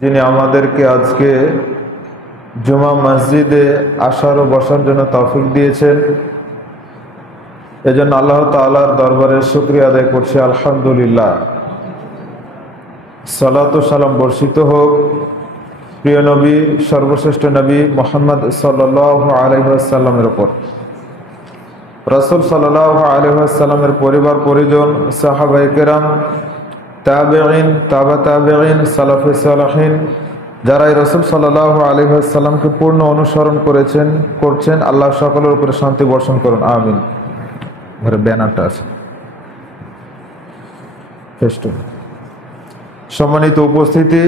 যিনি আমাদেরকে আজকে জুমা মসজিদে আসার ও বসার জন্য তৌফিক দিয়েছেন, এজন্য আল্লাহ তাআলার দরবারে শুকরিয়া আদায় করছি। আলহামদুলিল্লাহ। সালাত ও সালাম বর্ষিত হোক প্রিয় নবী, সর্বশ্রেষ্ঠ নবী মুহাম্মদ সাল্লাল্লাহু আলাইহি ওয়াসাল্লামের উপর। রাসূল সাল্লাল্লাহু আলাইহি ওয়াসাল্লামের পরিবার পরিজন, সাহাবায়ে কেরাম, তাবেঈন, তাবা তাবেঈন, সালাফে সালেহিন, যারা রাসূল সাল্লাল্লাহু আলাইহি ওয়াসাল্লামকে পূর্ণ অনুসরণ করছেন, আল্লাহ সকলের উপরে শান্তি বর্ষণ করুন, আমিন। ঘরে ব্যানারটা আছে। সম্মানিত উপস্থিতি,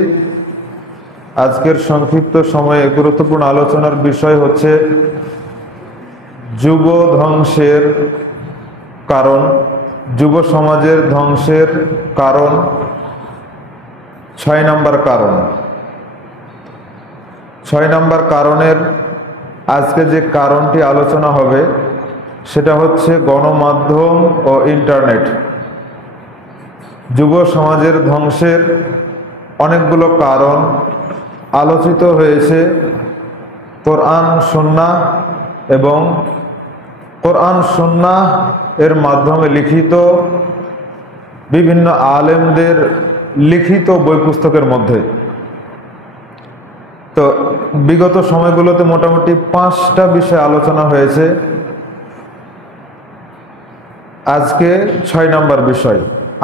আজকের সংক্ষিপ্ত সময়ে গুরুত্বপূর্ণ আলোচনার বিষয় হচ্ছে যুব ধ্বংসের কারণ, যুব সমাজের ধ্বংসের কারণ। 6 নম্বর কারণ। 6 নম্বর কারণের আজকে যে কারণটি আলোচনা হবে সেটা হচ্ছে গণমাধ্যম ও ইন্টারনেট। যুব সমাজের ধ্বংসের অনেকগুলো কারণ আলোচিত হয়েছে কোরআন সুন্নাহ এবং কোরআন সুন্নাহ এর মাধ্যমে লিখিত বিভিন্ন আলেমদের লিখিত বই পুস্তকের মধ্যে। তো বিগত সময়গুলোতে মোটামুটি 5টা বিষয় আলোচনা হয়েছে। আজকে 6 নম্বর বিষয়।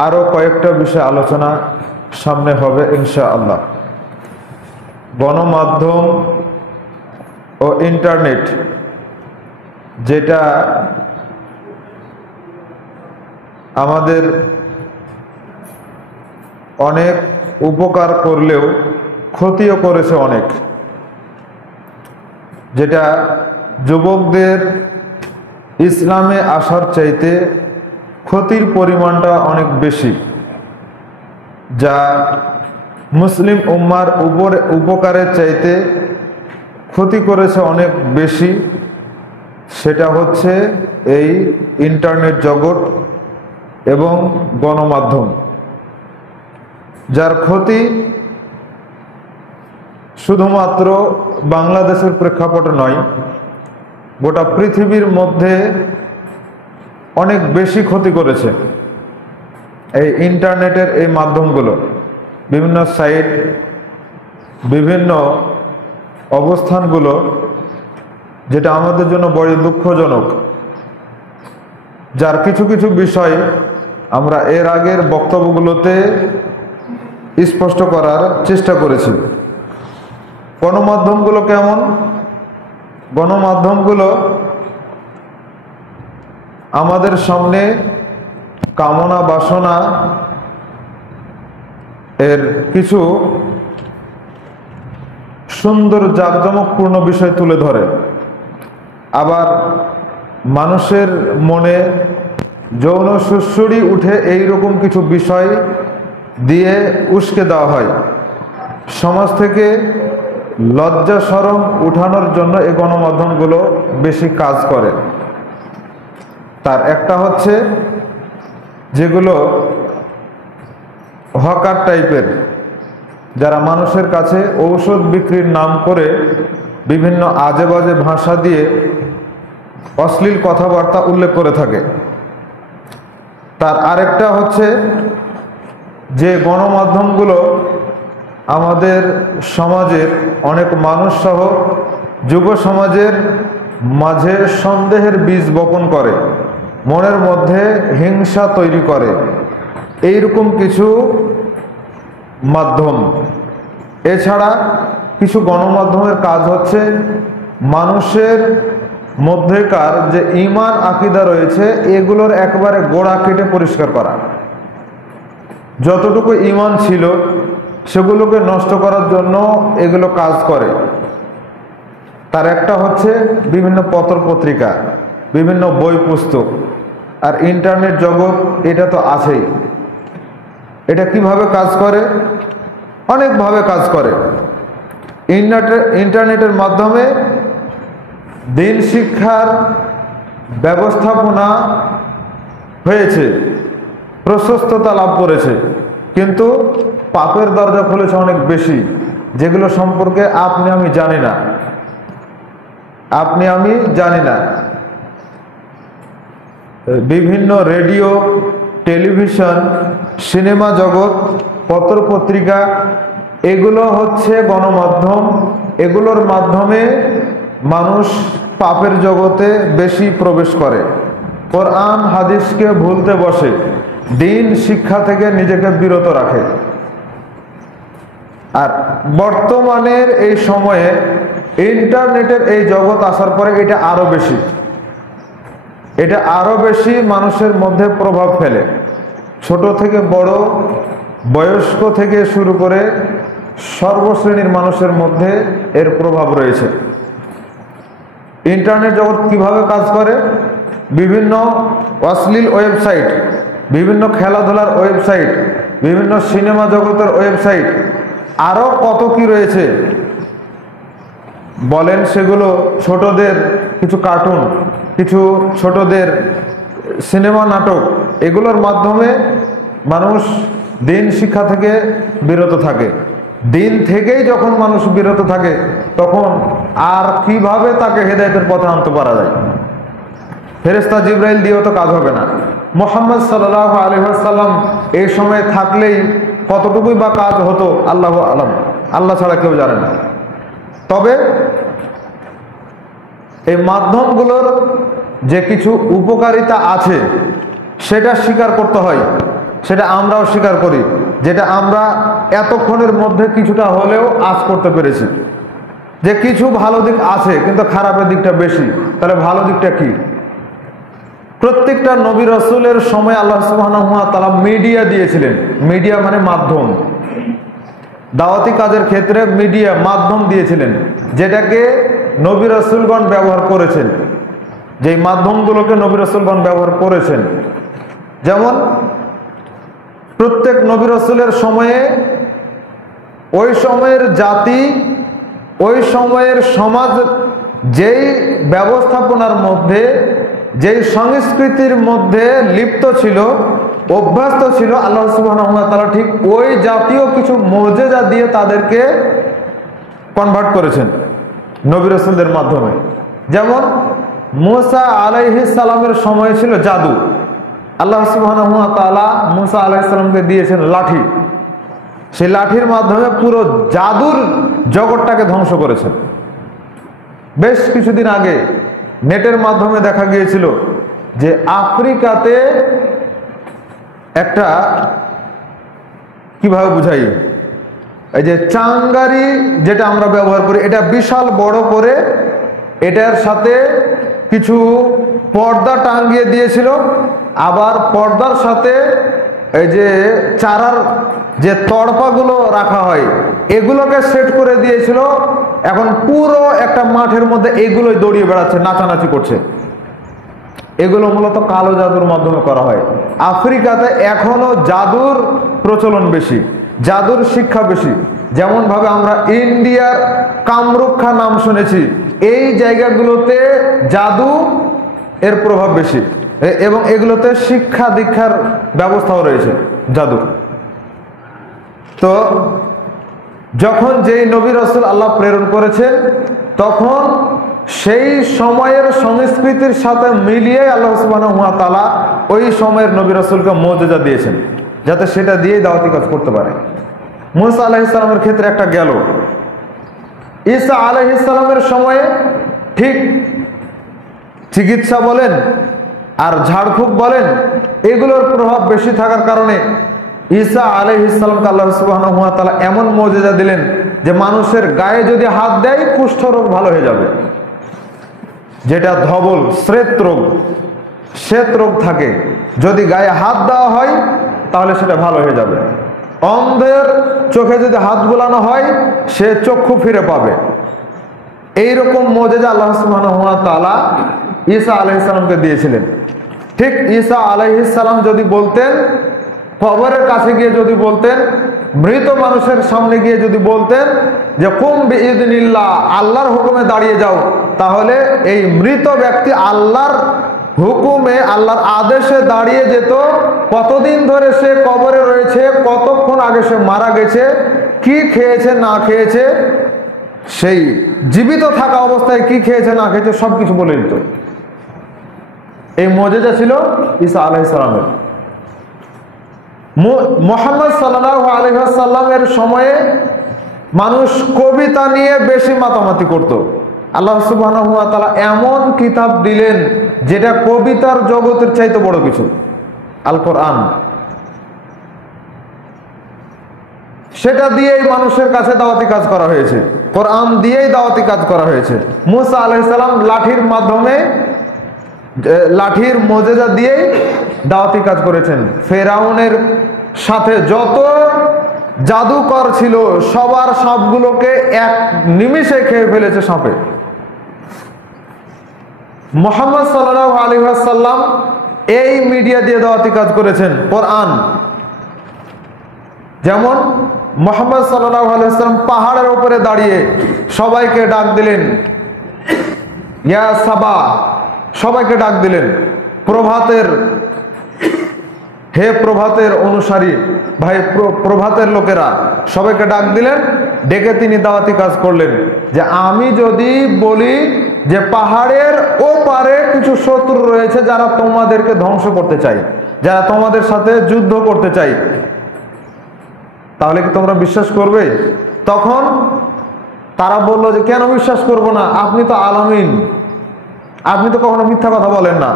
আরো কয়েকটা বিষয় আলোচনা সামনে হবে ইনশাআল্লাহ। গণমাধ্যম ও ইন্টারনেট, যেটা আমাদের অনেক উপকার করলেও ক্ষতিও করেছে অনেক, যেটা যুবকদের ইসলামে আসার চাইতে ক্ষতির পরিমাণটা অনেক বেশি, যা মুসলিম উম্মার উপকারের চাইতে ক্ষতি করেছে অনেক বেশি। সেটা হচ্ছে এই ইন্টারনেট জগৎ এবং গণমাধ্যম, যার ক্ষতি শুধুমাত্র বাংলাদেশের প্রেক্ষাপটে নয়, গোটা পৃথিবীর মধ্যে অনেক বেশি ক্ষতি করেছে এই ইন্টারনেটের এই মাধ্যমগুলো। বিভিন্ন সাইট, বিভিন্ন অবস্থানগুলো, যেটা আমাদের জন্য বড় দুঃখজনক, যার কিছু কিছু বিষয় আমরা এর আগের বক্তব্যগুলোতে স্পষ্ট করার চেষ্টা করেছি। গণমাধ্যমগুলো কেমন? গণমাধ্যমগুলো আমাদের সামনে কামনা বাসনা এর কিছু সুন্দর জাঁকজমকপূর্ণ বিষয় তুলে ধরে, আবার মানুষের মনে যৌন সুড়সুড়ি উঠে এইরকম কিছু বিষয় দিয়ে উস্কে দেওয়া হয়। সমাজ থেকে লজ্জা শরম উঠানোর জন্য এই গণমাধ্যমগুলো বেশি কাজ করে। তার একটা হচ্ছে যেগুলো হকার টাইপের, যারা মানুষের কাছে ঔষধ বিক্রির নাম করে বিভিন্ন আজে বাজে ভাষা দিয়ে অশ্লীল কথাবার্তা উল্লেখ করে থাকে। তার আরেকটা হচ্ছে যে গণমাধ্যমগুলো আমাদের সমাজের অনেক মানুষ সহ যুব সমাজের মাঝে সন্দেহের বীজ বপন করে, মনের মধ্যে হিংসা তৈরি করে, এইরকম কিছু মাধ্যম। এছাড়া কিছু গণমাধ্যমের কাজ হচ্ছে মানুষের মধ্যেকার যে ঈমান আকীদা রয়েছে এগুলোর একবারে গোড়া কেটে পরিষ্কার করা। যতটুকু ঈমান ছিল সেগুলোকে নষ্ট করার জন্য এগুলো কাজ করে। তার একটা হচ্ছে বিভিন্ন পত্র পত্রিকা, বিভিন্ন বই পুস্তক, আর ইন্টারনেট জগৎ, এটা তো আছেই। এটা কিভাবে কাজ করে? অনেকভাবে কাজ করে। ইন্টারনেটের মাধ্যমে দিন শিক্ষার ব্যবস্থাপনা হয়েছে, প্রশস্ততা লাভ করেছে, কিন্তু পাপের দরজা খুলেছে অনেক বেশি। যেগুলো সম্পর্কে আপনি আমি জানি না, আপনি আমি জানি না। বিভিন্ন রেডিও, টেলিভিশন, সিনেমা জগৎ, পত্র পত্রিকা, এগুলো হচ্ছে গণমাধ্যম। এগুলোর মাধ্যমে মানুষ পাপের জগতে বেশি প্রবেশ করে, কোরআন হাদিসকে ভুলতে বসে, দিন শিক্ষা থেকে নিজেকে বিরত রাখে। আর বর্তমানের এই সময়ে ইন্টারনেটের এই জগৎ আসার পরে এটা আরো বেশি মানুষের মধ্যে প্রভাব ফেলে। ছোট থেকে বড়, বয়স্ক থেকে শুরু করে সর্বশ্রেণীর মানুষের মধ্যে এর প্রভাব রয়েছে। ইন্টারনেট জগৎ কিভাবে কাজ করে? বিভিন্ন অশ্লীল ওয়েবসাইট, বিভিন্ন খেলাধুলার ওয়েবসাইট, বিভিন্ন সিনেমা জগতের ওয়েবসাইট, আরো কত কি রয়েছে বলেন। সেগুলো ছোটদের কিছু কার্টুন, কিছু ছোটদের সিনেমা, নাটক, এগুলোর মাধ্যমে মানুষ দিন শিক্ষা থেকে বিরত থাকে। দিন থেকেই যখন মানুষ বিরত থাকে, তখন আর কিভাবে তাকে হেদায়েতের পথে আনতে পারা যায়? ফেরেশতা জিবরাইল দিয়েও তো কাজ হবে না। মুহাম্মদ সাল্লাল্লাহু আলাইহি ওয়াসাল্লাম এই সময় থাকলেই কতটুকুই বা কাজ হতো আল্লাহু আলাম, আল্লাহ ছাড়া কেউ জানে না। তবে এই মাধ্যমগুলোর যে কিছু উপকারিতা আছে সেটা স্বীকার করতে হয়, সেটা আমরাও স্বীকার করি, যেটা আমরা এতক্ষণের মধ্যে কিছুটা হলেও আজ করতে পেরেছি। যে কিছু ভালো দিক আছে কিন্তু খারাপের দিকটা বেশি। তাহলে ভালো দিকটা কি? প্রত্যেকটা নবী রাসূলের সময় আল্লাহ সুবহানাহু ওয়া তাআলা মিডিয়া দিয়েছিলেন। মিডিয়া মানে মাধ্যম, দাওয়াতি কাজের ক্ষেত্রে মিডিয়া মাধ্যম দিয়েছিলেন, যেটাকে নবী রাসূলগণ ব্যবহার করেছেন, যেই মাধ্যমগুলোকে নবী রাসূলগণ ব্যবহার করেছেন। যেমন প্রত্যেক নবী রাসূলের সময়ে ওই সময়ের জাতি, ওই সময়ের সমাজ যেই ব্যবস্থাপনার মধ্যে, যেই সংস্কৃতির মধ্যে লিপ্ত ছিল, অভ্যস্ত ছিল, আল্লাহ সুবহানাহু ওয়া তাআলা ঠিক ওই জাতীয় কিছু মুজিজা দিয়ে তাদেরকে কনভার্ট করেছেন নবী রাসূলদের মাধ্যমে। যেমন মুসা আলাইহিস সালামের সময় ছিল জাদু। আল্লাহ সুবহানাহু ওয়া তাআলা মুসা আলাইহিস সালামকে দিয়েছেন লাঠি। সেই লাঠির মাধ্যমে পুরো জাদুর জগৎটাকে ধ্বংস করেছেন। বেশ কিছুদিন আগে নেটের মাধ্যমে দেখা গিয়েছিল যে আফ্রিকাতে একটা, কিভাবে বুঝাই, এই যে চাঙ্গারি যেটা আমরা ব্যবহার করি, এটা বিশাল বড় করে এটার সাথে কিছু পর্দা টাঙ্গিয়ে দিয়েছিল, আবার পর্দার সাথে এই যে চারার যে তড়পাগুলো রাখা হয় এগুলোকে সেট করে দিয়েছিল। এখন পুরো একটা মাঠের মধ্যে এগুলোই দৌড়িয়ে বেড়াচ্ছে, নাচানাচি করছে। এগুলো মূলত কালো জাদুর মাধ্যমে করা হয়। আফ্রিকাতে এখনো জাদুর প্রচলন বেশি, জাদুর শিক্ষা বেশি। যেমন ভাবে আমরা ইন্ডিয়ার কামরুক্ষা নাম শুনেছি, এই জায়গাগুলোতে জাদু এর প্রভাব বেশি এবং এগুলোতে শিক্ষা দীক্ষার ব্যবস্থাও রয়েছে জাদু। তো যখন যেই নবী রাসূল আল্লাহ প্রেরণ করেছেন, তখন সেই সময়ের সংস্কৃতির সাথে মিলিয়ে আল্লাহ সুবহানাহু ওয়া তাআলা ওই সময়ের নবী রাসূলকে মুজিজা দিয়েছেন, যাতে সেটা দিয়েই দাওয়াতি কাজ করতে পারে। মুসা আলাইহিস সালামের ক্ষেত্রে একটা গেল। ঈসা আলাইহিস সালামের সময়ে ঠিক চিকিৎসা বলেন আর ঝাড়ফুঁক বলেন, এগুলোর প্রভাব বেশি থাকার কারণে ঈসা আলাইহিস সালামকে আল্লাহ সুবহানাহু ওয়া তাআলা এমন মুজিজা দিলেন যে মানুষের গায়ে যদি হাত দেয় কুষ্ঠ রোগ ভালো হয়ে যাবে। যেটা ধবল শ্বেত রোগ থাকে, যদি গায়ে হাত দেওয়া হয় তাহলে সেটা ভালো হয়ে যাবে। অন্ধের চোখে যদি হাত বোলানো হয় সে চক্ষু ফিরে পাবে। এইরকম মুজিজা আল্লাহ সুবহানাহু ওয়া তাআলা ঈসা আলাইহিস সালামকে দিয়েছিলেন। ঠিক ঈসা আলাইহিস সালাম যদি বলতেন, কবরের কাছে গিয়ে যদি বলতেন, মৃত মানুষের সামনে গিয়ে যদি বলতেন যে কুম বিইذনিল্লাহ, আল্লাহর হুকুমে দাঁড়িয়ে যাও, তাহলে এই মৃত ব্যক্তি আল্লাহর হুকুমে, আল্লাহর আদেশে দাঁড়িয়ে যেত। কতদিন ধরে সে কবরে রয়েছে, কতক্ষণ আগে সে মারা গেছে, কি খেয়েছে না খেয়েছে, সেই জীবিত থাকা অবস্থায় কি খেয়েছে না খেয়েছে সবকিছু বলে দিত। এই মুজিজা ছিল ঈসা আলাইহিস সালামের। মুহাম্মদ সাল্লাল্লাহু আলাইহি ওয়াসাল্লামের সময়ে মানুষ কবিতা নিয়ে বেশি মাতামাতি করত। আল্লাহ সুবহানাহু ওয়া তাআলা এমন কিতাব দিলেন যেটা কবিতার জগতের চাইতে বড় কিছু, আল কোরআন। সেটা দিয়েই মানুষের কাছে দাওয়াতি কাজ করা হয়েছে, কোরআন দিয়েই দাওয়াতি কাজ করা হয়েছে। মুসা আলাইহিস সালাম লাঠির মাধ্যমে, লাঠির মুজিজা দিয়েই দাওয়াতি কাজ করেছেন। ফেরাউনের সাথে যত জাদুকর ছিল সবার সবগুলোকে এক নিমিষে খেয়ে ফেলেছে সাপে। মুহাম্মদ সাল্লাল্লাহু আলাইহি ওয়াসাল্লাম এই মিডিয়া দিয়ে দাওয়াতি কাজ করেছেন, কোরআন। যেমন মুহাম্মদ সাল্লাল্লাহু আলাইহি ওয়াসাল্লাম পাহাড়ের উপরে দাঁড়িয়ে সবাইকে ডাক দিলেন, ইয়া সাবা, সবাইকে ডাক দিলেন। প্রভাতের, হে প্রভাতের অনুসারী ভাই, প্রভাতের লোকেরা, সবাইকে ডাক দিলেন। ডেকে তিনি দাওয়াতি কাজ করলেন যে আমি যদি বলি যে পাহাড়ের ওপারে কিছু শত্রু রয়েছে যারা তোমাদেরকে ধ্বংস করতে চায়, যারা তোমাদের সাথে যুদ্ধ করতে চায়, তাহলে কি তোমরা বিশ্বাস করবে? তখন তারা বলল যে কেন বিশ্বাস করব না, আপনি তো আলামিন, আপনি তো কখনো মিথ্যা কথা বলেন না,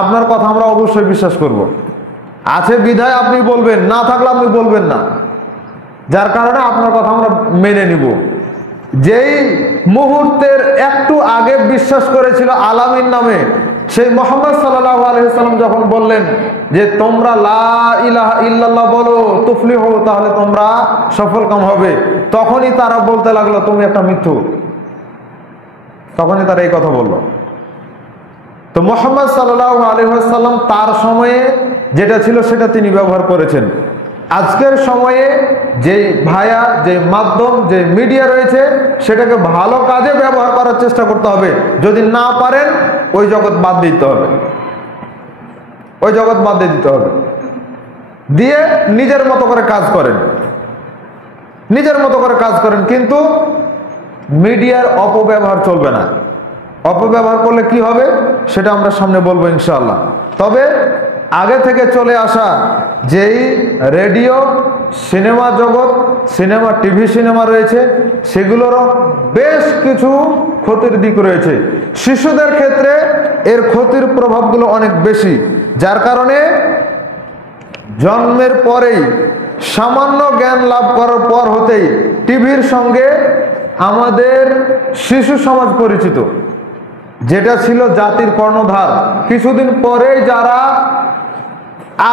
আপনার কথা আমরা অবশ্যই বিশ্বাস করব। আছে বিধায় আপনি বলবেন, না থাকলে আপনি বলবেন না, যার কারণে আপনার কথা আমরা মেনে নিব। যেই মুহূর্তের একটু আগে বিশ্বাস করেছিল আলামিন নামে সেই মুহাম্মদ সাল্লাল্লাহু আলাইহি ওয়াসাল্লাম যখন বললেন যে তোমরা লা ইলাহা ইল্লাল্লাহ বলো তুফলিহু, তাহলে তোমরা সফলকাম হবে, তখনই তারা বলতে লাগলো তুমি একটা মিথ্যু। তখনই তারা এই কথা বলল। তো মুহাম্মদ সাল্লাল্লাহু আলাইহি ওয়াসাল্লাম তার সময়ে যেটা ছিল সেটা তিনি ব্যবহার করেছেন। আজকের সময়ে যে ভায়া, যে মাধ্যম, যে মিডিয়া রয়েছে সেটাকে ভালো কাজে ব্যবহার করার চেষ্টা করতে হবে। যদি না পারেন ওই জগৎ বাদ দিতে হবে, ওই জগৎ বাদ দিয়ে দিতে হবে, দিয়ে নিজের মতো করে কাজ করেন, নিজের মতো করে কাজ করেন। কিন্তু মিডিয়ার অপব্যবহার চলবে না। অপব্যবহার করলে কি হবে সেটা আমরা সামনে বলবো ইনশাআল্লাহ। তবে আগে থেকে চলে আসা যেই রেডিও, সিনেমা জগৎ, সিনেমা, টিভি সিনেমা রয়েছে সেগুলোরও বেশ কিছু ক্ষতির দিক রয়েছে। শিশুদের ক্ষেত্রে এর ক্ষতির প্রভাবগুলো অনেক বেশি, যার কারণে জন্মের পরেই, সামান্য জ্ঞান লাভ করার পর হতেই টিভির সঙ্গে আমাদের শিশু সমাজ পরিচিত, যেটা ছিল জাতির কর্ণধার। কিছুদিন পরেই যারা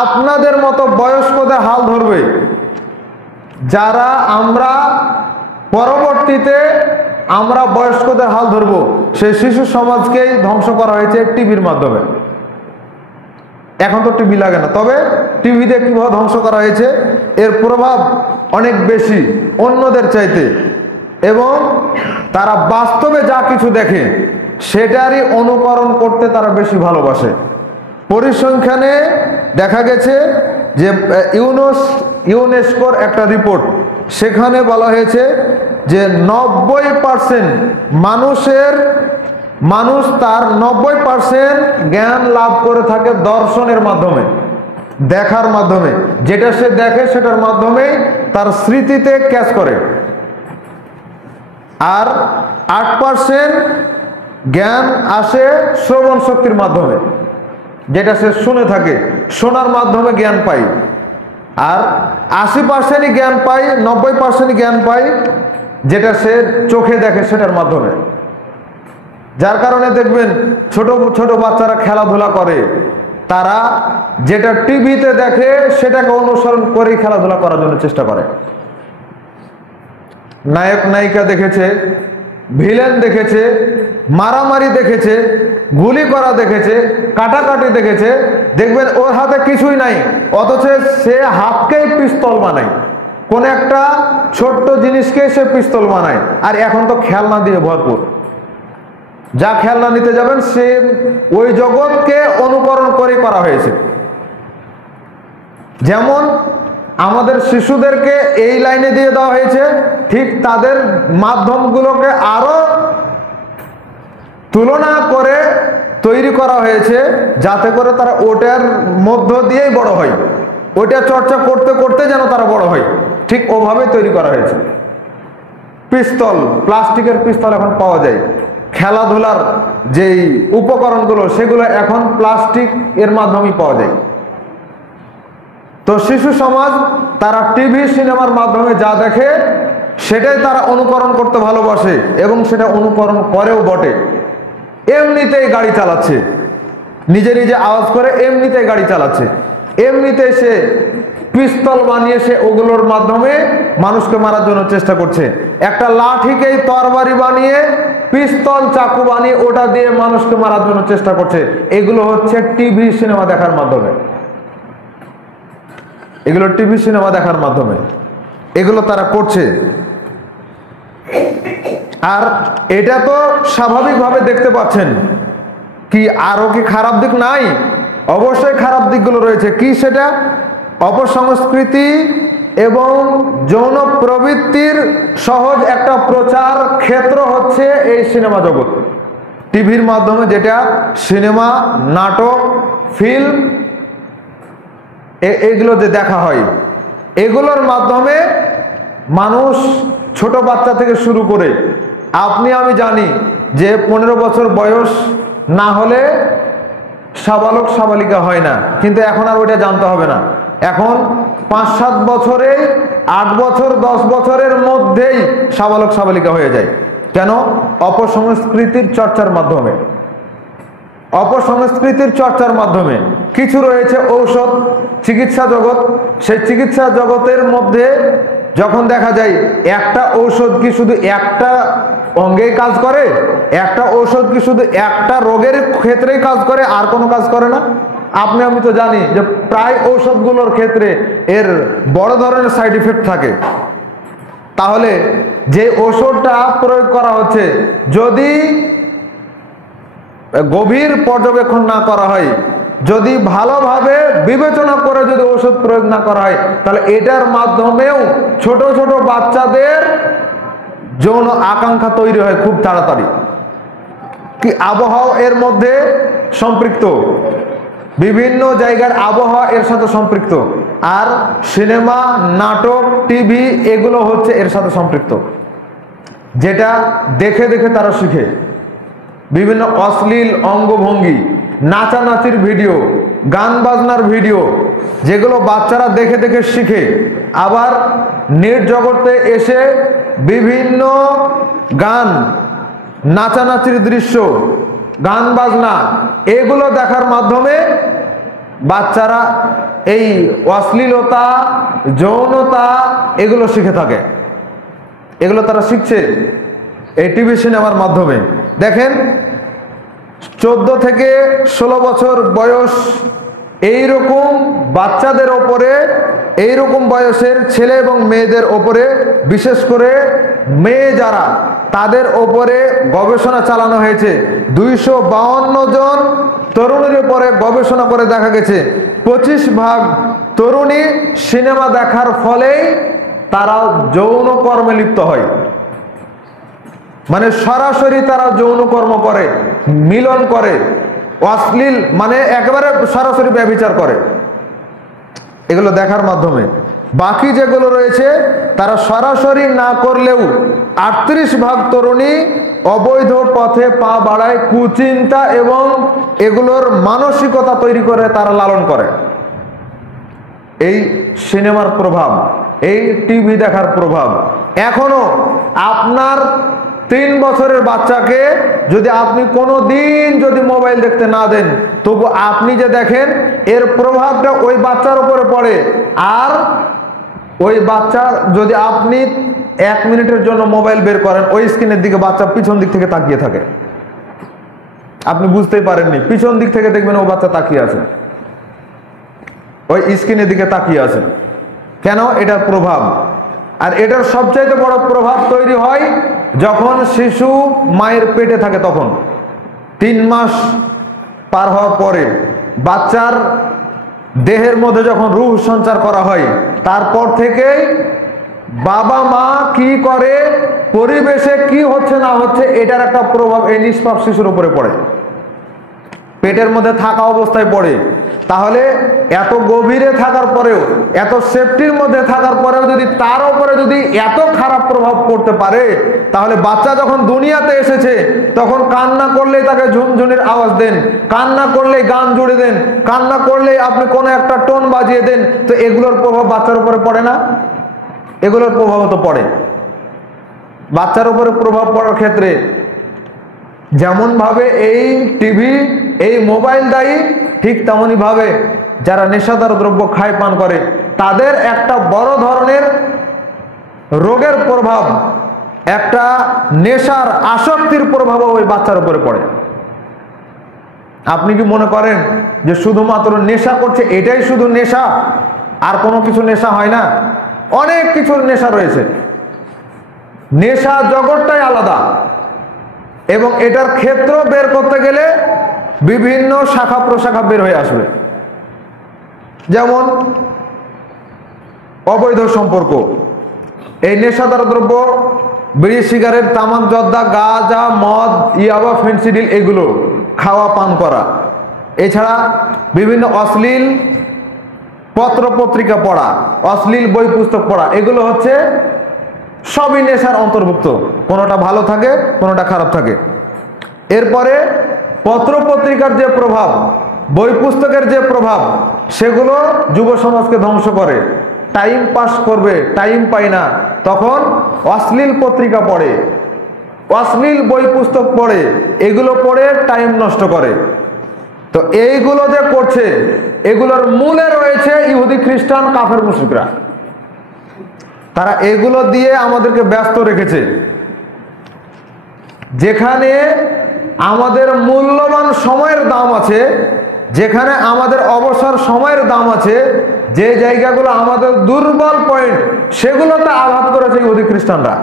আপনাদের মতো বয়স্কদের হাল ধরবে, যারা আমরা পরবর্তীতে আমরা বয়স্কদের হাল ধরব, সেই শিশু সমাজকেই ধ্বংস করা হয়েছে টিভির মাধ্যমে। এখন তো টিভি লাগে না, তবে টিভিতে কিভাবে ধ্বংস করা হয়েছে এর প্রভাব অনেক বেশি অন্যদের চাইতে, এবং তারা বাস্তবে যা কিছু দেখে সেটারই অনুকরণ করতে তারা বেশি ভালোবাসে। পরিসংখ্যানে দেখা গেছে যে ইউনেস্কোর একটা রিপোর্ট, সেখানে বলা হয়েছে যে 90% মানুষ তার 90% জ্ঞান লাভ করে থাকে দর্শনের মাধ্যমে, দেখার মাধ্যমে। যেটা সে দেখে সেটার মাধ্যমেই তার স্মৃতিতে ক্যাচ করে। আর 8% জ্ঞান আসে শ্রবণ শক্তির মাধ্যমে, যেটা সে শুনে থাকে, শোনার মাধ্যমে জ্ঞান পাই। আর 80%ই জ্ঞান পাই, 90%ই জ্ঞান পাই যেটা সে চোখে দেখে সেটার মাধ্যমে। যার কারণে দেখবেন ছোট ছোট বাচ্চারা খেলাধুলা করে, তারা যেটা টিভিতে দেখে সেটাকে অনুসরণ করে খেলাধুলা করার জন্য চেষ্টা করে। নায়ক নায়িকা দেখেছে, ভিলেন দেখেছে, মারামারি দেখেছে, গুলি করা দেখেছে, কাটাকাটি দেখেছে, দেখবেন ওর হাতে কিছুই নাই, অথচ সে হাতকেই পিস্তল বানায়, কোন একটা ছোট্ট জিনিসকে সে পিস্তল বানায়। আর এখন তো খেলনা দিয়ে ভরপুর, যা খেলনা নিতে যাবেন সে ওই জগৎকে অনুকরণ করে করা হয়েছে। যেমন আমাদের শিশুদেরকে এই লাইনে দিয়ে দেওয়া হয়েছে, ঠিক তাদের মাধ্যমগুলোকে আরো তুলনা করে তৈরি করা হয়েছে যাতে করে তারা ওটার মধ্য দিয়েই বড় হয়, ওইটা চর্চা করতে করতে যেন তারা বড় হয়, ঠিক ওভাবে তৈরি করা হয়েছে। পিস্তল, প্লাস্টিকের পিস্তল এখন পাওয়া যায়, খেলাধুলার যেই উপকরণগুলো সেগুলো এখন প্লাস্টিক এর মাধ্যমেই পাওয়া যায়। তো শিশু সমাজ তারা টিভি সিনেমার মাধ্যমে যা দেখে সেটাই তারা অনুকরণ করতে ভালোবাসে এবং সেটা অনুকরণ করেও বটে। এমনিতেই গাড়ি চালাচ্ছে, নিজে নিজে আওয়াজ করে এমনিতেই গাড়ি চালাচ্ছে, এমনিতেই সে পিস্তল বানিয়ে সে ওগুলোর মাধ্যমে মানুষকে মারার জন্য চেষ্টা করছে। একটা লাঠিকেই তরবারি বানিয়ে, পিস্তল চাকু বানিয়ে ওটা দিয়ে মানুষকে মারার জন্য চেষ্টা করছে। এগুলো হচ্ছে টিভি সিনেমা দেখার মাধ্যমে, এগুলো টিভি সিনেমা দেখার মাধ্যমে এগুলো তারা করছে। আর এটা তো স্বাভাবিকভাবে দেখতে পাচ্ছেন, কি আরো কি খারাপ দিক নাই? অবশ্যই খারাপ দিকগুলো রয়েছে। কি সেটা? অপসংস্কৃতি এবং যৌন প্রবৃত্তির সহজ একটা প্রচার ক্ষেত্র হচ্ছে এই সিনেমা জগৎ। টিভির মাধ্যমে যেটা সিনেমা, নাটক, ফিল্ম এগুলো যে দেখা হয়, এগুলোর মাধ্যমে মানুষ ছোট বাচ্চা থেকে শুরু করে আপনি আমি জানি যে 15 বছর বয়স না হলে সাবালক সাবালিকা হয় না, কিন্তু এখন আর ওইটা জানতে হবে না। এখন 5-7 বছরে, 8 বছর 10 বছরের মধ্যেই সাবালক সাবালিকা হয়ে যায়। কেন? অপসংস্কৃতির চর্চার মাধ্যমে। অপসংস্কৃতির চর্চার মাধ্যমে কিছু রয়েছে ঔষধ, চিকিৎসা জগৎ। সেই চিকিৎসা জগতের মধ্যে যখন দেখা যায় একটা ঔষধ কি শুধু একটা অঙ্গেই কাজ করে, একটা ঔষধ কি শুধু একটা রোগের ক্ষেত্রেই কাজ করে, আর কোনো কাজ করে না? আপনি আমি তো জানি যে প্রায় ঔষধগুলোর ক্ষেত্রে এর বড় ধরনের সাইড ইফেক্ট থাকে। তাহলে যে ওষুধটা প্রয়োগ করা হচ্ছে যদি গভীর পর্যবেক্ষণ না করা হয়, যদি ভালোভাবে বিবেচনা করে যদি ওষুধ প্রয়োগ না করা হয়, তাহলে এটার মাধ্যমেও ছোট ছোট বাচ্চাদের যৌন আকাঙ্ক্ষা তৈরি হয় খুব তাড়াতাড়ি। কি আবহাওয়া এর মধ্যে সম্পৃক্ত, বিভিন্ন জায়গার আবহাওয়া এর সাথে সম্পৃক্ত, আর সিনেমা, নাটক, টিভি এগুলো হচ্ছে এর সাথে সম্পৃক্ত, যেটা দেখে দেখে তারা শিখে। বিভিন্ন অশ্লীল অঙ্গভঙ্গি, নাচানাচির ভিডিও, গান বাজনার ভিডিও, যেগুলো বাচ্চারা দেখে দেখে শিখে। আবার নেট জগতে এসে বিভিন্ন গান, নাচানাচির দৃশ্য, গান বাজনা এগুলো দেখার মাধ্যমে বাচ্চারা এই অশ্লীলতা, যৌনতা এগুলো শিখে থাকে। এগুলো তারা শিখছে এই টিভি সিনেমার মাধ্যমে। দেখেন 14 থেকে 16 বছর বয়স এইরকম বাচ্চাদের ওপরে, এইরকম বয়সের ছেলে এবং মেয়েদের ওপরে, বিশেষ করে মেয়ে যারা, তাদের ওপরে গবেষণা চালানো হয়েছে। 252 জন তরুণীর উপরে গবেষণা করে দেখা গেছে 25% তরুণী সিনেমা দেখার ফলেই তারা যৌন কর্মে লিপ্ত হয়। মানে সরাসরি তারা যৌন কর্ম করে, মিলন করে, অশ্লীল মানে একেবারে সরাসরি ব্যভিচার করে এগুলো দেখার মাধ্যমে। বাকি যেগুলো রয়েছে তারা সরাসরি না করলেও 38% তরুণী অবৈধ পথে পা বাড়ায়, কুচিন্তা এবং এগুলোর মানসিকতা তৈরি করে তারা লালন করে। এই সিনেমার প্রভাব, এই টিভি দেখার প্রভাব। এখনো আপনার 3 বছরের বাচ্চাকে যদি আপনি কোনো দিন যদি মোবাইল দেখতে না দেন, তবু আপনি যে দেখেন এর প্রভাবটা ওই বাচ্চার উপরে পড়ে। আর ওই বাচ্চা যদি আপনি 1 মিনিটের জন্য মোবাইল বের করেন, ওই স্ক্রিনের দিকে বাচ্চা পিছন দিক থেকে তাকিয়ে থাকে, আপনি বুঝতেই পারেননি, পিছন দিক থেকে দেখবেন ও বাচ্চা তাকিয়ে আছে, ওই স্ক্রিনের দিকে তাকিয়ে আছে। কেন? এটার প্রভাব। আর এটার সবচাইতে বড় প্রভাব তৈরি হয় যখন শিশু মায়ের পেটে থাকে, তখন 3 মাস পার হওয়ার পরে বাচ্চার দেহের মধ্যে যখন রূহ সঞ্চার করা হয়, তারপর থেকেই বাবা মা কি করে, পরিবেশে কি হচ্ছে না হচ্ছে, এটার একটা প্রভাব এই নিষ্পাপ শিশুর উপরে পড়ে, পেটের মধ্যে থাকা অবস্থায় পড়ে। তাহলে এত গভীরে থাকার পরেও, এত সেফটির মধ্যে থাকার পরেও যদি তার উপরে যদি এত খারাপ প্রভাব পড়তে পারে, তাহলে বাচ্চা যখন দুনিয়াতে এসেছে তখন কান্না করলেই তাকে ঝুনঝুনির আওয়াজ দেন, কান্না করলেই গান জুড়ে দেন, কান্না করলেই আপনি কোনো একটা টোন বাজিয়ে দেন, তো এগুলোর প্রভাব বাচ্চার উপরে পড়ে না? এগুলোর প্রভাব তো পড়ে। বাচ্চার উপরে প্রভাব পড়ার ক্ষেত্রে যেমন ভাবে এই টিভি, এই মোবাইল দায়ী, ঠিক তেমনই ভাবে যারা নেশাদার দ্রব্য খায় পান করে তাদের একটা বড় ধরনের রোগের প্রভাব, একটা নেশার আসক্তির প্রভাব ওই বাচ্চার উপরে পড়ে। আপনি কি মনে করেন যে শুধুমাত্র নেশা করছে এটাই শুধু নেশা, আর কোনো কিছু নেশা হয় না? অনেক কিছুর নেশা রয়েছে। নেশা জগৎটাই আলাদা, এবং এটার ক্ষেত্র বের করতে গেলে বিভিন্ন শাখা প্রশাখা বের হয়ে আসবে। যেমন অবৈধ সম্পর্ক, এই নেশাদার দ্রব্য, বিড়ি, সিগারেট, তামাক, জর্দা, গাঁজা, মদ, ইয়াবা, ফেন্সিডিল, এগুলো খাওয়া পান করা, এছাড়া বিভিন্ন অশ্লীল পত্র পত্রিকা পড়া, অশ্লীল বই পুস্তক পড়া, এগুলো হচ্ছে সবই নেশার অন্তর্ভুক্ত। কোনোটা ভালো থাকে, কোনোটা খারাপ থাকে। এরপরে পত্র পত্রিকার যে প্রভাব, বই পুস্তকের যে প্রভাব, সেগুলো যুব সমাজকে ধ্বংস করে। টাইম পাস করবে, টাইম পায় না, তখন অশ্লীল পত্রিকা পড়ে, অশ্লীল বই পুস্তক পড়ে, এগুলো পড়ে টাইম নষ্ট করে। তো এইগুলো যে করছে, এগুলোর মূলে রয়েছে ইহুদি, খ্রিস্টান, কাফের, মুশরিকরা। তারা এগুলো দিয়ে আমাদেরকে ব্যস্ত রেখেছে। যেখানে আমাদের মূল্যবান সময়ের দাম আছে, যেখানে আমাদের অবসর সময়ের দাম আছে, যে জায়গাগুলো আমাদের দুর্বল পয়েন্ট, সেগুলোতে আঘাত করেছে ইহুদি খ্রিস্টানরা।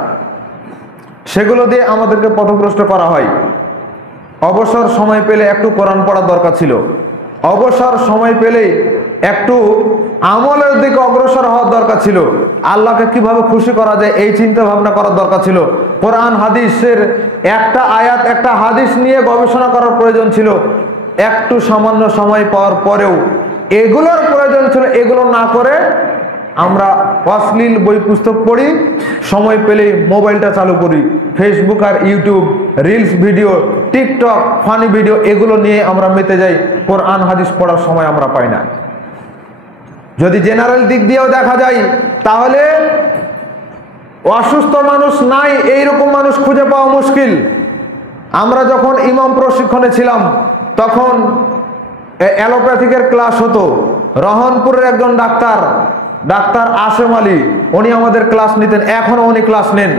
সেগুলো দিয়ে আমাদেরকে পথভ্রষ্ট করা হয়। অবসর সময় পেলে একটু কোরআন পড়ার দরকার ছিল, অবসর সময় পেলে একটু আমলের দিকে অগ্রসর হওয়ার দরকার ছিল, আল্লাহকে কিভাবে খুশি করা যায় এই চিন্তা ভাবনা করার দরকার ছিল। কোরআন হাদিসের একটা আয়াত, একটা হাদিস নিয়ে গবেষণা করার প্রয়োজন ছিল। একটু সামান্য সময় পাওয়ার পরেও এগুলোর প্রয়োজন ছিল। এগুলো না করে আমরা অশ্লীল বই পুস্তক পড়ি, সময় পেলেই মোবাইলটা চালু করি, ফেসবুক আর YouTube, reels video, TikTok, funny video, এগুলো নিয়ে আমরা মেতে যাই। কোরআন হাদিস পড়ার সময় আমরা পাই না। যদি জেনারেল দিক দিয়েও দেখা যায়, তাহলে অসুস্থ মানুষ নাই এইরকম মানুষ খুঁজে পাওয়া মুশকিল। আমরা যখন ইমাম প্রশিক্ষণে ছিলাম, তখন অ্যালোপ্যাথিকের ক্লাস হতো। রহনপুরের একজন ডাক্তার আসেম আলী, উনি আমাদের ক্লাস নিতেন, এখনো উনি ক্লাস নেন।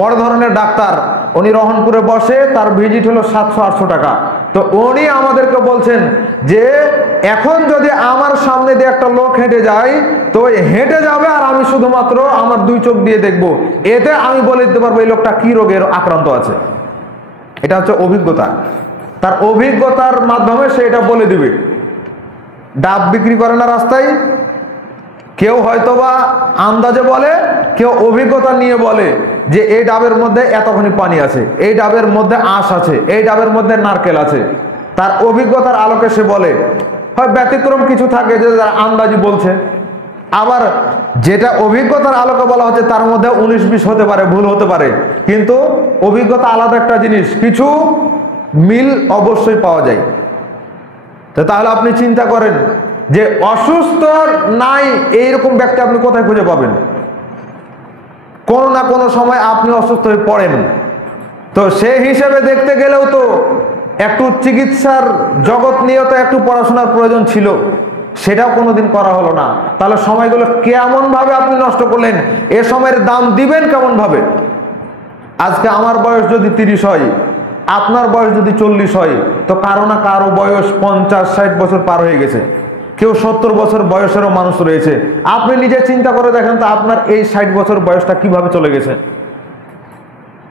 বড় ধরনের ডাক্তার, উনি রহনপুরে বসে, তার ভিজিট হলো 700-800 টাকা। তো উনি আমাদেরকে বলছেন যে এখন যদি আমার সামনে দিয়ে একটা লোক হেঁটে যায়, তো হেঁটে যাবে আর আমি শুধুমাত্র আমার 2 চোখ দিয়ে দেখবো, এতে আমি বলে দিতে পারবো এই লোকটা কি রোগের আক্রান্ত আছে। এটা হচ্ছে অভিজ্ঞতা। তার অভিজ্ঞতার মাধ্যমে সে এটা বলে দিবে। ডাব বিক্রি করে না রাস্তায়, কেউ হয়তোবা আন্দাজে বলে, কেউ অভিজ্ঞতা নিয়ে বলে যে এই ডাবের মধ্যে এতখানি পানি আছে, এই ডাবের মধ্যে আঁশ আছে, এই ডাবের মধ্যে নারকেল আছে। তার অভিজ্ঞতার আলোকে সে বলে। হয় ব্যতিক্রম কিছু থাকে যে আন্দাজি বলছে, আবার যেটা অভিজ্ঞতার আলোকে বলা হচ্ছে তার মধ্যে 19-20 হতে পারে, ভুল হতে পারে, কিন্তু অভিজ্ঞতা আলাদা একটা জিনিস, কিছু মিল অবশ্যই পাওয়া যায়। তো তাহলে আপনি চিন্তা করেন যে অসুস্থ নাই এইরকম ব্যক্তি আপনি কোথায় খুঁজে পাবেন? কোনো না কোনো সময় আপনি অসুস্থ হয়ে পড়েন। তো সেই হিসেবে দেখতে গেলেও তো একটু চিকিৎসার জগৎ নিয়ে তো একটু পড়াশোনার প্রয়োজন ছিল, সেটাও কোনোদিন করা হলো না। তাহলে সময়গুলো কেমন ভাবে আপনি নষ্ট করলেন? এ সময়ের দাম দিবেন কেমন ভাবে? আজকে আমার বয়স যদি 30 হয়, আপনার বয়স যদি 40 হয়, তো কারো না কারো বয়স 50-60 বছর পার হয়ে গেছে, কেউ 70 বছর বয়সেরও মানুষ রয়েছে। আপনি নিজে চিন্তা করে দেখেন তো আপনার এই 60 বছর বয়সটা কিভাবে চলে গেছে।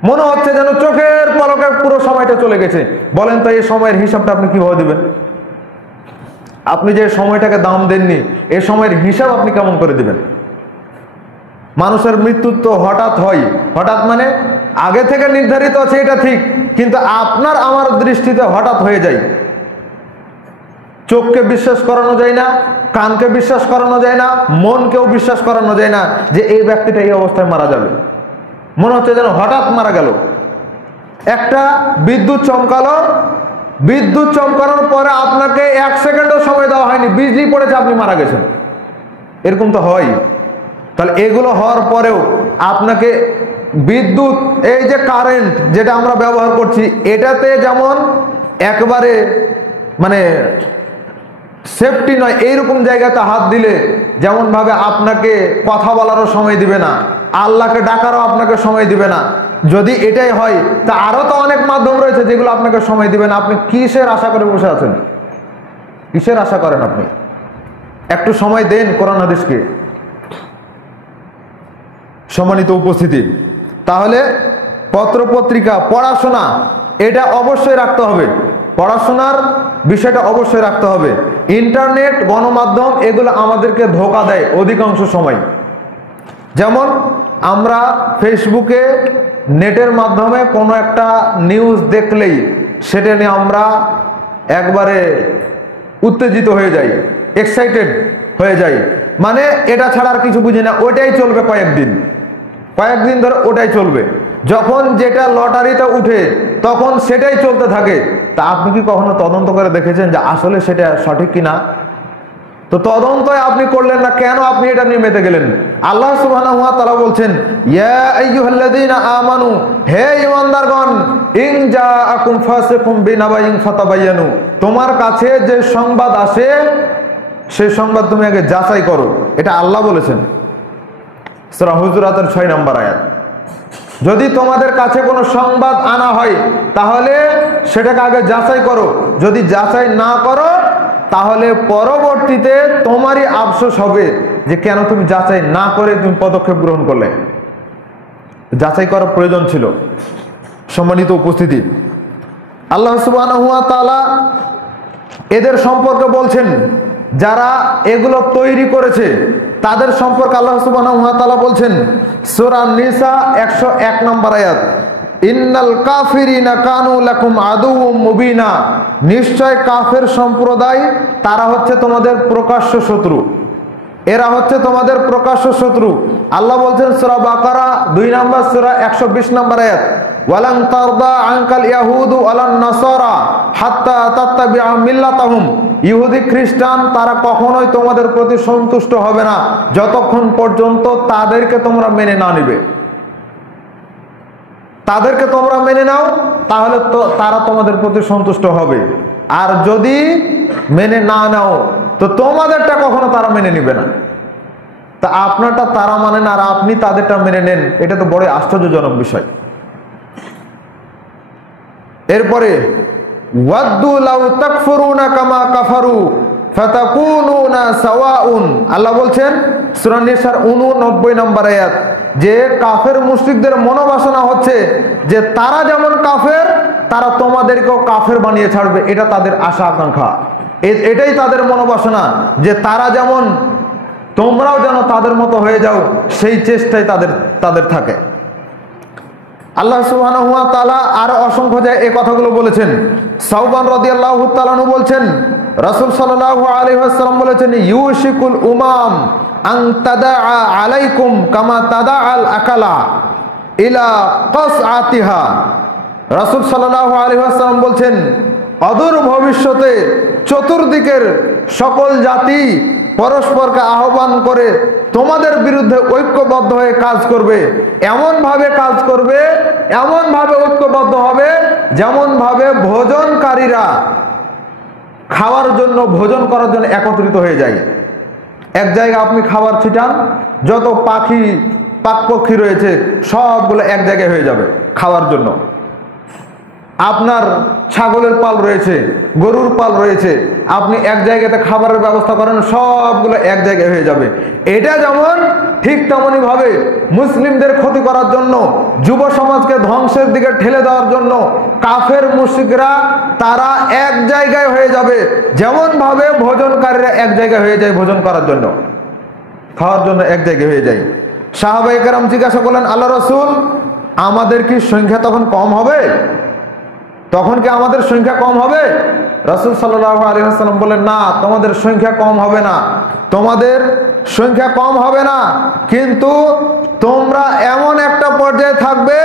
মনে হচ্ছে যেন চোখের পলকে পুরো সময়টা চলে গেছে। বলেন তো এই সময়ের হিসাবটা আপনি কিভাবে দিবেন? আপনি যে সময়টাকে দাম দেননি, এ সময়ের হিসাব আপনি কেমন করে দিবেন? মানুষের মৃত্যু তো হঠাৎ হয়, হঠাৎ মানে আগে থেকে নির্ধারিত আছে এটা ঠিক, কিন্তু আপনার আমার দৃষ্টিতে হঠাৎ হয়ে যায়। চোখকে বিশ্বাস করানো যায় না, কানকে বিশ্বাস করানো যায় না, মনকেও বিশ্বাস করানো যায় না যে এই ব্যক্তিটা এই অবস্থায় মারা যাবে। মনে হচ্ছে যেন হঠাৎ মারা গেল। একটা বিদ্যুৎ চমকালো, বিদ্যুৎ চমকানোর পরে আপনাকে 1 সেকেন্ডও সময় দেওয়া হয়নি, বিজলি পড়েছে, আপনি মারা গেছেন। এরকম তো হয়। তাহলে এগুলো হওয়ার পরেও আপনাকে বিদ্যুৎ, এই যে কারেন্ট যেটা আমরা ব্যবহার করছি, এটাতে যেমন একবারে মানে সেফটি নয়, এইরকম জায়গাতে হাত দিলে যেমন ভাবে আপনাকে কথা বলারও সময় দিবে না, আল্লাহকে ডাকারও আপনাকে সময় দিবে না। যদি এটাই হয় তা আরো তো অনেক মাধ্যম রয়েছে যেগুলো আপনাকে সময় দিবে না। আপনি কিসের আশা করে বসে আছেন? কিসের আশা করেন আপনি? একটু সময় দেন কোরআন হাদিসকে। সম্মানিত উপস্থিতি, তাহলে পত্রপত্রিকা, পড়াশোনা এটা অবশ্যই রাখতে হবে। পড়াশোনার বিষয়টা অবশ্যই রাখতে হবে। ইন্টারনেট, গণমাধ্যম এগুলো আমাদেরকে ধোঁকা দেয় অধিকাংশ সময়। যেমন আমরা ফেসবুকে, নেটের মাধ্যমে কোনো একটা নিউজ দেখলেই সেটা নিয়ে আমরা একবারে উত্তেজিত হয়ে যাই, এক্সাইটেড হয়ে যাই। মানে এটা ছাড়া আর কিছু বুঝি না, ওটাই চলবে কয়েকদিন ধরে ওটাই চলবে। যখন যেটা লটারিতে উঠে তখন সেটাই চলতে থাকে। তা আপনি কি কখনো তদন্ত করে দেখেছেন যে আসলে সেটা সঠিক কিনা? তো তদন্তই আপনি করলেন না, কেন আপনি এটা নিয়ে মেতে গেলেন? আল্লাহ সুবহানাহু ওয়া তাআলা বলছেন, ইয়া আইয়ুহাল্লাযীনা আমানু, হে ঈমানদারগণ, ইন জাআকুম ফাসিকুম বিনাবাইন ফাতাবায়ানু, তোমার কাছে যে সংবাদ আসে সেই সংবাদ তুমি আগে যাচাই করো। এটা আল্লাহ বলেছেন, সূরা হুজুরাতের 6 নম্বর আয়াত। যদি তোমাদের কাছে কোনো সংবাদ আনা হয় তাহলে সেটাকে আগে যাচাই করো। যদি যাচাই না করো তাহলে পরবর্তীতে তোমারই আফসোস হবে যে কেন তুমি যাচাই না করে তুমি পদক্ষেপ গ্রহণ করলে। যাচাই করার প্রয়োজন ছিল। সম্মানিত উপস্থিতি, আল্লাহ সুবহানাহু ওয়া তাআলা এদের সম্পর্কে বলছেন, যারা এগুলো তৈরি করেছে তাদের সম্পর্কে আল্লাহ সুবহানাহু ওয়া তাআলা বলছেন, সূরা নিসা 101 নম্বর আয়াত, ইন্নাল কাফিরিনা কানু লাকুম আদুউম মুবিনা, নিশ্চয় কাফের সম্প্রদায় তারা হচ্ছে তোমাদের প্রকাশ্য শত্রু। এরা হচ্ছে তোমাদের প্রকাশ্য শত্রু। আল্লাহ বলছেন সূরা বাকারা 2 নম্বর সূরা 120 নম্বর আয়াত, ওয়ালান তারদা আনকাল ইয়াহুদু ওয়ালান নাসারা হাত্তা তাত্তাবিআ মিল্লাতাহুম, ইহুদি খ্রিস্টান তারা কখনোই তোমাদের প্রতি সন্তুষ্ট হবে না যতক্ষণ পর্যন্ত তাদেরকে তোমরা মেনে না নিবে। তাদেরকে তোমরা মেনে নাও তাহলে তো তারা তোমাদের প্রতি সন্তুষ্ট হবে, আর যদি মেনে না নাও তো তোমাদেরটা কখনো তারা মেনে নিবে না। তা আপনারটা তারা মানে না আর আপনি তাদেরটা মেনে নেন, এটা তো বড় আশ্চর্যজনক বিষয়। এরপরে ওয়াদ্দু লাউ তাকফুরুনা কামা কাফারু ফাতাকুনুনা সাওয়াউন, আল্লাহ বলছেন সূরা নিসার 89 নম্বর আয়াত, যে কাফের মুশরিকদের মনোবাসনা হচ্ছে যে তারা যেমন কাফের তারা তোমাদেরকেও কাফের বানিয়ে ছাড়বে। এটা তাদের আশা আকাঙ্ক্ষা, এটাই তাদের মনোবাসনা, যে তারা যেমন তোমরাও যেন তাদের মতো হয়ে যাও, সেই চেষ্টাই তাদের থাকে। আল্লাহ সুবহানাহু ওয়া তাআলা আর অসংখ্য জায়গায় এই কথাগুলো বলেছেন। সাওবান রাদিয়াল্লাহু তাআলা আনহু বলছেন, রাসূল সাল্লাল্লাহু আলাইহি ওয়াসাল্লাম বলেছেন, ইউশিকুল উমাম আন তাদাআ আলাইকুম কামা তাদাআল আকালা ইলা কাসআতিহা। রাসূল সাল্লাল্লাহু আলাইহি ওয়াসাল্লাম বলছেন, অদূর ভবিষ্যতে চতুর্দিকের সকল জাতি পরস্পরকে আহ্বান করে তোমাদের বিরুদ্ধে ঐক্যবদ্ধ হয়ে কাজ করবে। এমন ভাবে কাজ করবে, এমন ভাবে ঐক্যবদ্ধ হবে যেমন ভাবে ভোজনকারীরা খাওয়ার জন্য, ভোজন করার জন্য একত্রিত হয়ে যায়। এক জায়গায় আপনি খাবার ছিটান, যত পাখি পাকপক্ষী রয়েছে সবগুলো এক জায়গায় হয়ে যাবে খাওয়ার জন্য। আপনার ছাগলের পাল রয়েছে, গরুর পাল রয়েছে, আপনি এক জায়গাতে খাবারের ব্যবস্থা করেন, সবগুলো এক জায়গায় হয়ে যাবে। এটা যেমন ঠিক তেমনি ভাবে মুসলিমদের ক্ষতি করার জন্য, যুব সমাজকে ধ্বংসের দিকে ঠেলে দেওয়ার জন্য কাফের মুশরিকরা তারা এক জায়গায় হয়ে যাবে, যেমন ভাবে ভোজনকারীরা এক জায়গায় হয়ে যায় ভোজন করার জন্য, খাওয়ার জন্য এক জায়গায় হয়ে যায়। সাহাবায়ে কেরাম জিজ্ঞাসা করলেন, আল্লাহ রাসূল, আমাদের কি সংখ্যা তখন কম হবে? তখন কি আমাদের সংখ্যা কম হবে? রাসূল সাল্লাল্লাহু আলাইহি ওয়াসাল্লাম বললেন, না, তোমাদের সংখ্যা কম হবে না, তোমাদের সংখ্যা কম হবে না, কিন্তু তোমরা এমন একটা পর্যায়ে থাকবে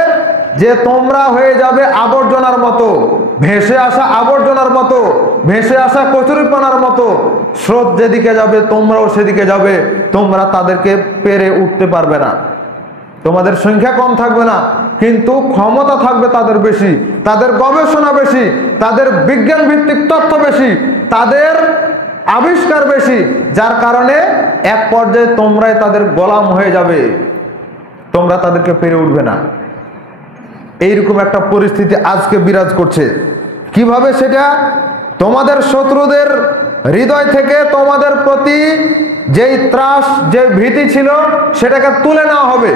যে তোমরা হয়ে যাবে আবর্জনার মতো, ভেসে আসা আবর্জনার মতো, ভেসে আসা কচুরিপানার মতো। স্রোত যেদিকে যাবে তোমরাও সেদিকে যাবে, তোমরা তাদেরকে পেরে উঠতে পারবে না। তোমাদের সংখ্যা কম থাকবে না, কিন্তু ক্ষমতা থাকবে তাদের বেশি, তাদের গবেষণা বেশি, তাদের বিজ্ঞান ভিত্তিক তথ্য বেশি, তাদের আবিষ্কার বেশি, যার কারণে এক পর্যায়ে তোমরাই তাদের গোলাম হয়ে যাবে, তোমরা তাদেরকে পেরে উঠবে না। এইরকম একটা পরিস্থিতি আজকে বিরাজ করছে। কিভাবে সেটা? তোমাদের শত্রুদের হৃদয় থেকে তোমাদের প্রতি যেই ত্রাস, যে ভীতি ছিল, সেটাকে তুলে নেওয়া হবে।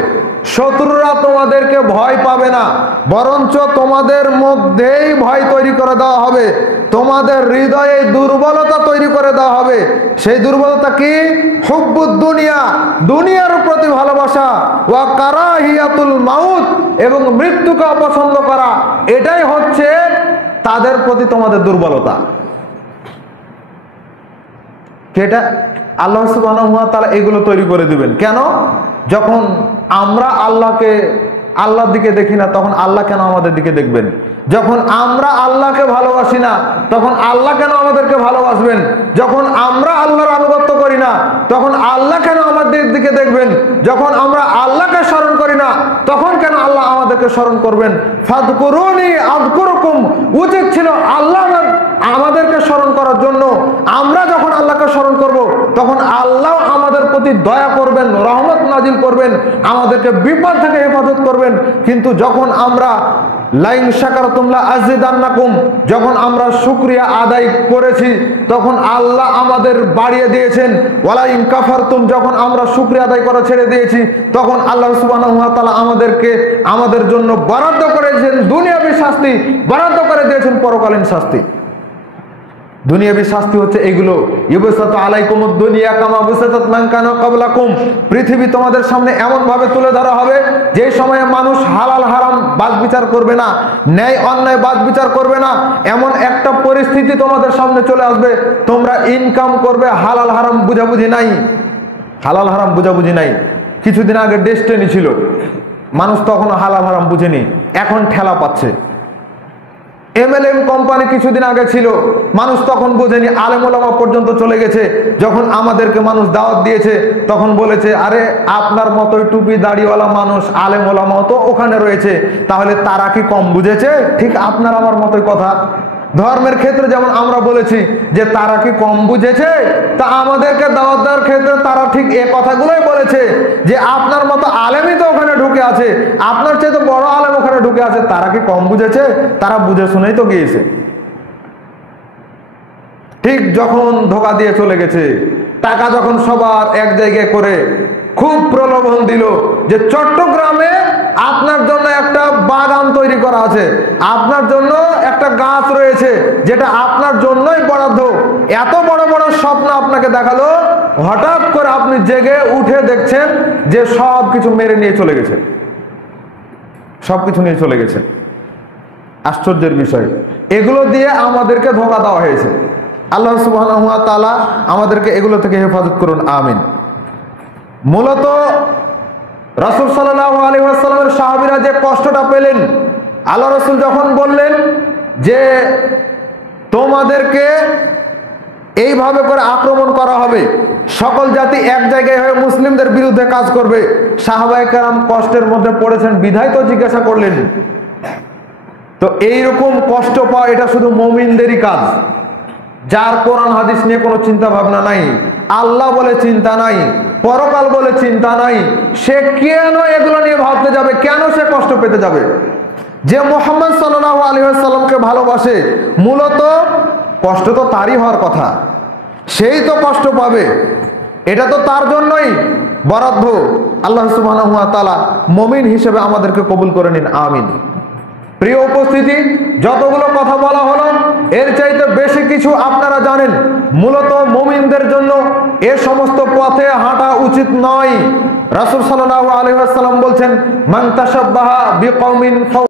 শত্রুরা তোমাদেরকে ভয় পাবে না, বরঞ্চ তোমাদের মধ্যেই ভয় তৈরি করে দেওয়া হবে, তোমাদের হৃদয়ে দুর্বলতা তৈরি করে দেওয়া হবে। সেই দুর্বলতা কি? হুব্বুদ দুনিয়া, দুনিয়ার প্রতি ভালোবাসা, ওয়া কারাহিয়াতুল মাউত, এবং মৃত্যুকে অপছন্দ করা। এটাই হচ্ছে তাদের প্রতি তোমাদের দুর্বলতা। কেটা আল্লাহ সুবহানাহু ওয়া তাআলা এগুলো তৈরি করে দিবেন। কেন? যখন আমরা আল্লাহর দিকে দেখি না, তখন আল্লাহ কেন আমাদের দিকে দেখবেন? যখন আমরা আল্লাহকে ভালোবাসি না, তখন আল্লাহ কেন আমাদেরকে ভালোবাসবেন? যখন আমরা আল্লাহর আনুগত্য করি না, তখন আল্লাহ কেন আমাদের দিকে দেখবেন? যখন আমরা আল্লাহকে স্মরণ করি না, তখন কেন আল্লাহ আমাদেরকে স্মরণ করবেন? ফাদকুরুনি আযকুরকুম, উচিত ছিল আল্লাহ আমাদেরকে স্মরণ করার জন্য। আমরা যখন আল্লাহকে স্মরণ করব, তখন আল্লাহ আমাদের প্রতি দয়া করবেন, রহমত নাজিল করবেন, আমাদেরকে বিপদ থেকে হেফাজত করবেন। কিন্তু যখন আমরা লাইন শাকারতুম লা আযিদান্নাকুম, যখন আমরা শুকরিয়া আদায় করেছি, তখন আল্লাহ আমাদের বাড়িয়ে দিয়েছেন। ওয়ালা ইন কাফারতুম, যখন আমরা শুকরিয়া আদায় করা ছেড়ে দিয়েছি, তখন আল্লাহ সুবহানাহু ওয়া তাআলা আমাদের জন্য বরাদ্দ করেছেন দুনিয়াবী শাস্তি, বরাদ্দ করে দিয়েছেন পরকালীন শাস্তি। দুনিয়াবী শাস্তি হচ্ছে এগুলো। ইউবসাতু আলাইকুমুদ দুনিয়া কামা বুসাতাত মান কানা ক্বাবলাকুম, পৃথিবী তোমাদের সামনে এমন ভাবে তুলে ধরা হবে যে সময়ে মানুষ হালাল হারাম বাদ বিচার করবে না, ন্যায় অন্যায় বাদ বিচার করবে না। এমন একটা পরিস্থিতি তোমাদের সামনে চলে আসবে, তোমরা ইনকাম করবে, হালাল হারাম বুঝাবুঝি নাই, হালাল হারাম বুঝাবুঝি নাই। কিছুদিন আগে ডেস্টিনি ছিল, মানুষ তখন হালাল হারাম বুঝেনি, এখন ঠেলা পাচ্ছে। MLM কোম্পানি কিছুদিন আগে ছিল, মানুষ তখন বোঝেনি, আলেম ওলামা পর্যন্ত চলে গেছে। যখন আমাদেরকে মানুষ দাওয়াত দিয়েছে, তখন বলেছে, আরে আপনার মতোই টুপি দাড়িওয়ালা মানুষ, আলেম ওলামাও তো ওখানে রয়েছে, তাহলে তারা কি কম বুঝেছে? ঠিক আপনার আমার মতোই কথা। ধর্মের ক্ষেত্রে যেমন আমরা বলেছি যে তারা কি কম বুঝেছে, তা আমাদেরকে দাওয়াত দেওয়ার ক্ষেত্রে তারা ঠিক এ কথাগুলোই বলেছে যে আপনার মতো আলেমই তো ওখানে ঢুকে আছে, আপনার চেয়ে তো বড় আলেম ওখানে ঢুকে আছে, তারা কি কম বুঝেছে? তারা বুঝে শুনেই তো গিয়েছে। ঠিক যখন ধোঁকা দিয়ে চলে গেছে, টাকা যখন সবার এক জায়গায় করে খুব প্রলোভন দিল যে চট্টগ্রামে আপনার জন্য একটা বাগান তৈরি করা আছে, আপনার জন্য একটা গাছ রয়েছে যেটা আপনার জন্যই বরাদ্দ, এত বড় বড় স্বপ্ন আপনাকে দেখালো, হঠাৎ করে আপনি জেগে উঠে দেখছেন যে সব কিছু মেরে নিয়ে চলে গেছে, সবকিছু নিয়ে চলে গেছে। আশ্চর্যের বিষয়, এগুলো দিয়ে আমাদেরকে ধোঁকা দেওয়া হয়েছে। আল্লাহ সুবহানাহু ওয়া তাআলা আমাদেরকে এগুলো থেকে হেফাজত করুন, আমিন। মূলত রাসূল সাল্লাল্লাহু আলাইহি ওয়াসাল্লামের সাহাবীরা যে কষ্টটা পেলেন, আল্লাহ রাসূল যখন বললেন যে তোমাদেরকে এইভাবে করে আক্রমণ করা হবে, সকল জাতি এক জায়গায় হয়ে মুসলিমদের বিরুদ্ধে কাজ করবে, সাহাবায়ে কেরাম কষ্টের মধ্যে পড়েছেন, বিধায় তো জিজ্ঞাসা করলেন। তো এইরকম কষ্ট পাওয়া এটা শুধু মুমিনদেরই কাজ, যার কোরআন হাদিস নিয়ে কোনো চিন্তা ভাবনা নাই, আল্লাহ বলে চিন্তা নাই, পরকাল বলে চিন্তা নাই, সে কেন এগুলো নিয়ে ভাবতে যাবে? কেন সে কষ্ট পেতে যাবে? যে মুহাম্মদ সাল্লাল্লাহু আলাইহি ওয়াসাল্লামকে ভালোবাসে, মূলত কষ্ট তো তারই হওয়ার কথা, সেই তো কষ্ট পাবে, এটা তো তার জন্যই বরাদ্দ। আল্লাহ সুবহানাহু ওয়া তাআলা মুমিন হিসেবে আমাদেরকে কবুল করে নিন, আমিন। প্রিয় উপস্থিতি, যতগুলো কথা বলা হলো এর চাইতে বেশি কিছু আপনারা জানেন। মূলত মুমিনদের জন্য এ সমস্ত পথে হাঁটা উচিত নয়। রাসূল সাল্লাল্লাহু আলাইহি ওয়াসাল্লাম বলছেন, মান তাশাব্বাহা বিকওমিন